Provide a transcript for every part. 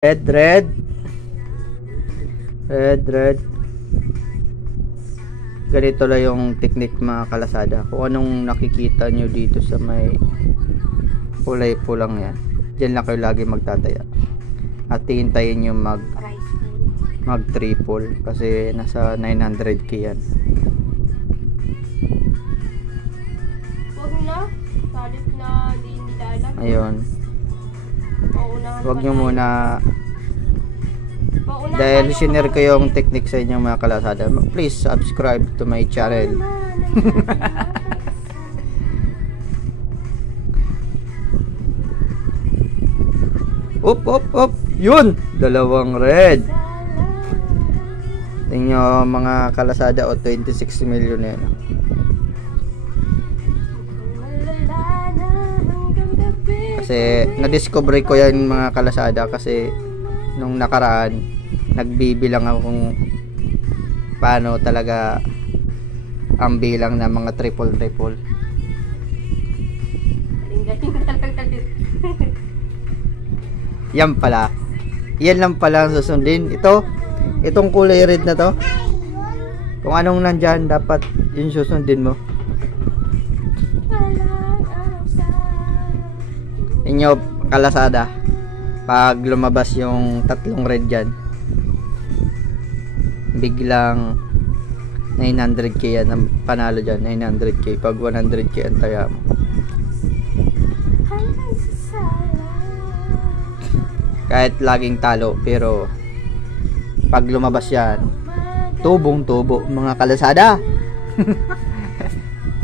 Red. Ganito lang yung technique mga kalasada. Kung anong nakikita nyo dito sa may kulay pulang yan, dyan lang kayo lagi magtataya. At hihintayin nyo mag triple kasi nasa 900k yan. Huwag na. Salit na hindi nila alam. Ayun. Maunahan Huwag pa nyo tayo. muna, Maunahan dahil tayo, sinare ko mga yung kapatid. technique sa inyo mga kalasada, please subscribe to my channel. Up. Yun! Dalawang red. Tingnan mga kalasada o 26 million yan. Kasi na-discover ko yan mga kalasada kasi nung nakaraan nagbibilang ako kung paano talaga ang bilang ng mga triple. Galing talaga. Yan pala. Yan lang pala ang susundin. Itong kulay red na to. Kung anong nandyan, dapat yun susundin mo. Inyo kalasada. Pag lumabas yung tatlong red dyan, biglang 900k yan ang panalo dyan. 900k. Pag 100k ang taya mo. Kahit laging talo, pero pag lumabas yan, tubong-tubo mga kalasada.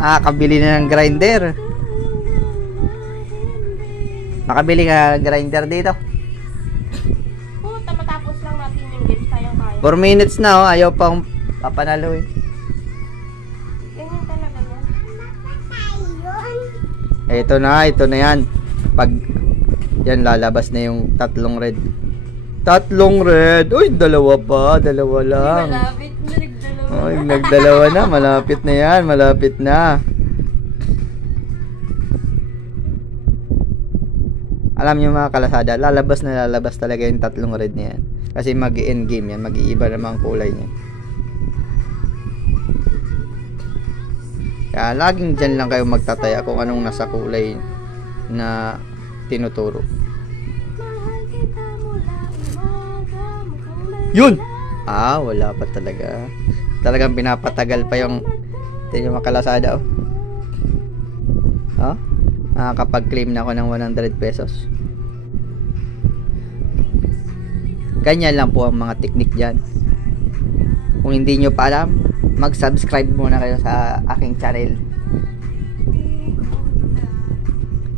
Makakabili na ng grinder. Makabili ka ng grinder dito. Puta, matapos lang natin yung games tayong kaya. 4 minutes na oh, ayaw pang papanaluin. Ganyan talaga yan. Ito na yan. Pag yan lalabas na yung tatlong red. Uy, dalawa lang. Malapit na nagdalawa. Uy, nagdalawa na, malapit na yan, malapit na. Alam niyo mga kalasada, lalabas talaga yung tatlong red na yan. Kasi mag-end game yan, mag-iiba naman ang kulay niya. Kaya laging dyan lang kayo magtataya kung anong nasa kulay na tinuturo. Yun! Wala pa talaga. Talagang pinapatagal pa yung tingnan mga kalasada oh. Nakakapag-claim na ako ng 100 pesos. Ganyan lang po ang mga technique dyan. Kung hindi nyo pa alam, mag-subscribe muna kayo sa aking channel.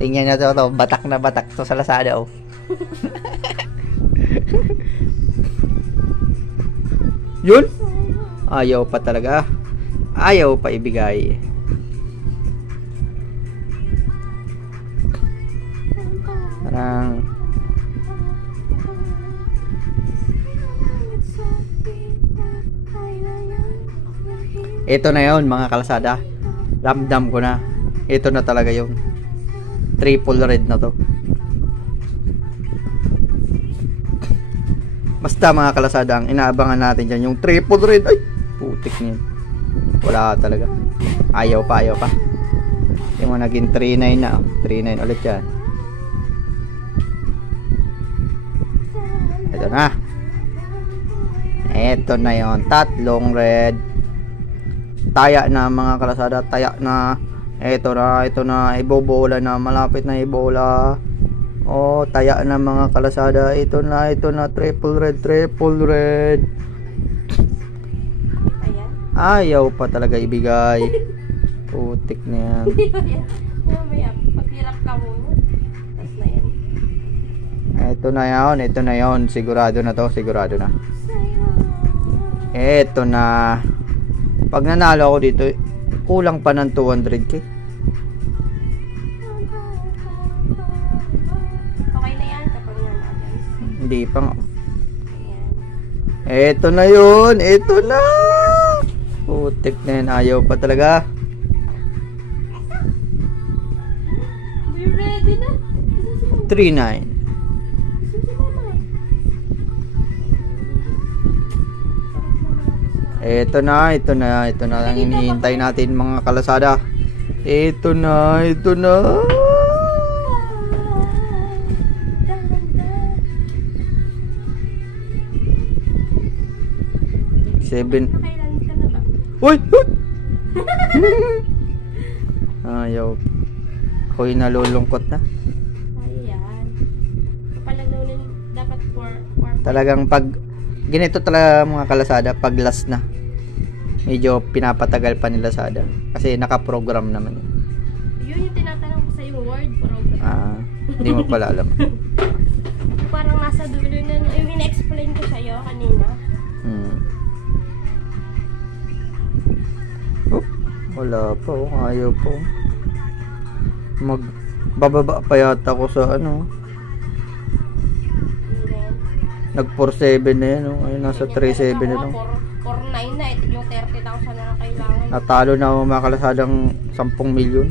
Tingnan nyo to, batak na batak to sa Lazada oh. Yun? Ayaw pa talaga. Ayaw pa ibigay. Parang ito na yon mga kalasada. Ramdam ko na. Ito na talaga yung triple red na to. Basta mga kalasada, ang inaabangan natin dyan yung triple red. Ay, putik niyan. Wala talaga. Ayaw pa. Yung mga naging 3-9 na. 3-9 ulit yan. Ito na yon, tatlong red. Taya na mga kalasada, taya na. Ito na, ibobola na, malapit na ibola. Taya na mga kalasada. Ito na, triple red. Ayan. Ayaw pa talaga ibigay. Putik na yan. Mamaya, paghirap ka muna. Tapos na yan. Ito na yon. Sigurado na to, sigurado na. Ito na. Pag nanalo ako dito, kulang pa ng 200k. Okay na yan kapag nanalo. Hindi pa nga. Ayan. Ito na yun. Ito na. Putik na yan. Ayaw pa talaga. You ready na? 3-9. Ito na ang hinihintay natin mga kalasada. Ito na. Seven. Nakailan ka na ba? Uy! Ayaw. Ako'y nalulungkot na. Ayan. Kapalalunin dapat 4. Talagang pag ganito talaga mga kalasada, pag last na, medyo pinapatagal pa ni Lazada kasi nakaprogram naman yun. Yun yung tinatanong ko sa yung word program. Hindi mo pala alam. Parang nasa dulo na yung in-explain ko sa'yo kanina. Wala pa, ayaw po. Magbababa pa yata ko sa ano. Nag 4.7 na yan, ayun, nasa 3.7 na lang. 4.9 na, ito yung 30,000 na lang kailangan. Natalo na ako mga kalasadang 10 milyon.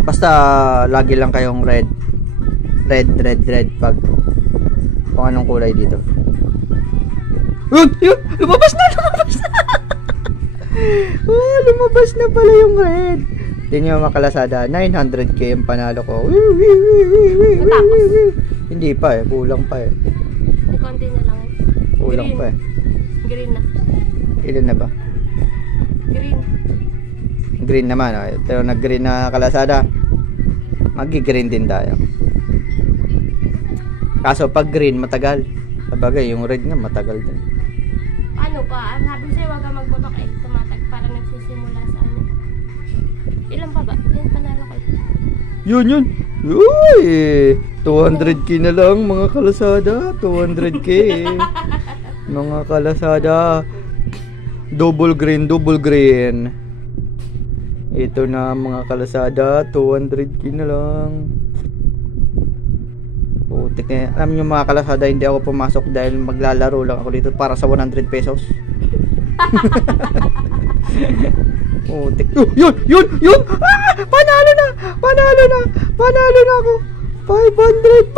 Basta lagi lang kayong red pag kung anong kulay dito. Yun! Lumabas na! Lumabas na pala yung red. Hindi nyo makalasada. 900k yung panalo ko. Hindi pa eh. Kulang pa eh. May konti na lang. Kulang pa eh. Green na. Ilan na ba? Green naman. Pero nag-green na kalasada. Magi-green din tayo. Kaso pag green matagal. Sabagay yung red nga matagal din. Paano pa? Sabi sa'yo wag ka magbotok eh. Tumatag para nagsisimula sa ano. Ilan pa ba? Ilan panalo kayo? Yun. Uy! 200k na lang mga kalasada. 200k. Mga kalasada. Double green. Ito na mga kalasada. 200k na lang. Putik na. Alam nyo mga kalasada, hindi ako pumasok dahil maglalaro lang ako dito para sa 100 pesos. Putik. Yun! Panalo na ako. 505.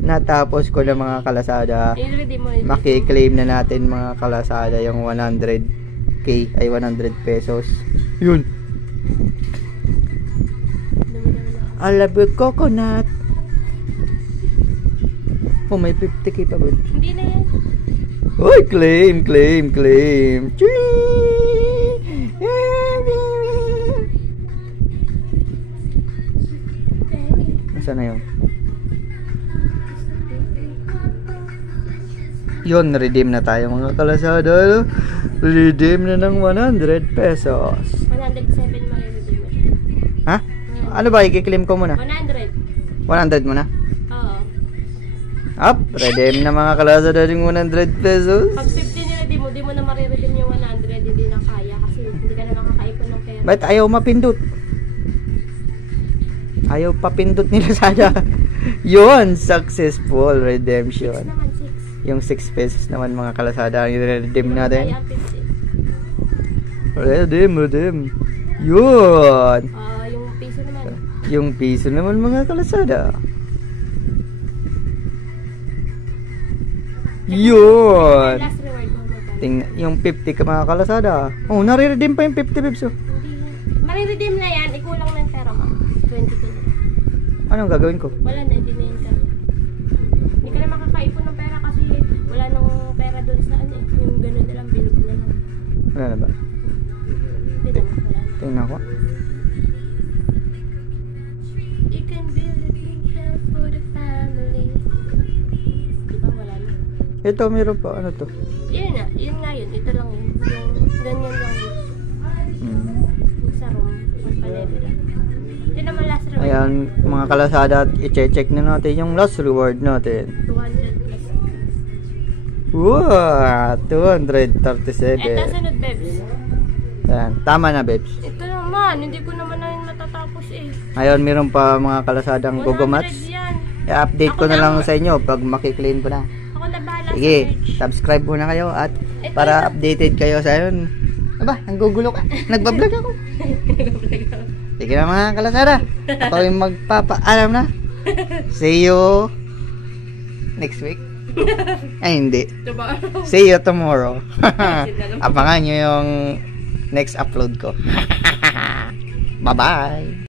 Natapos ko na mga kalasada. Maki-claim na natin mga kalasada yung 100k ay 100 pesos. Yun. I love you, coconut. Oh, may 50k pa ba? Hindi na yan. Uy, claim. Nasaan na yun? Yun, redeem na tayo mga kalasada. Redeem na ng 100 pesos. 107 ma-redeem mo siya. Ha? Ano ba? I-claim ko muna. 100. 100 muna. Oo. Up, redeem na mga kalasada ng 100 pesos. Pag 50 ni-redeem mo, di mo na ma-redeem yung 100. Hindi na kaya kasi hindi ka na makakaipon ng pera. Ba't ayaw mapindot? Ayaw papindot ni Lazada. Yun, successful redemption. 6 naman, 6. Yung 6 pesos naman mga kalasada ang i-redeem natin. Redeem. Yun. Yung piso naman. Yung piso naman mga kalasada. Yun. Last reward mo Tingnan, yung 50 ka mga kalasada. Oh, nare-redeem pa yung 50 pesos. Hindi. Mariredeem na yan. Ikulang ng pera mo. 22 na. Anong gagawin ko? Wala na. Hindi na yun ka. Hindi ka na makakaipon ng pera kasi wala nang pera doon sa ano eh. Yung gano'n na lang. Bilog na lang. Wala na ba? Hindi naman. Wala na. Tingnan ko. You can build a future for the family. Diba wala na? Ito, meron pa. Ano to? Yun na. Yun nga yun. Ito lang yun. Yung ganyan lang yun. Yung sa room. Magpa-level up. Ito naman last reward. Ayan, mga kalasada, i-check na natin yung last reward natin. 200 plus. Wow! 237. Ito sunod, Bebs. Ayan, tama na, Bebs. Ito naman. Hindi ko naman na yun matatapos eh. Ngayon, meron pa mga kalasadang 100 gugumats. yan. I-update ko Ako na na lang ang- sa inyo pag makiklaim ko na. Ako na bahala Sige, sa merch. subscribe muna kayo at Ito para na. updated kayo sa yun. Aba, nanggugulo ka. Nagbablog ako. Sige. Sige na mga kalasada. Ako yung magpapaalam na. See you next week. Ay, hindi. Tomorrow. See you tomorrow. Abangan nyo yung next upload ko. Bye-bye.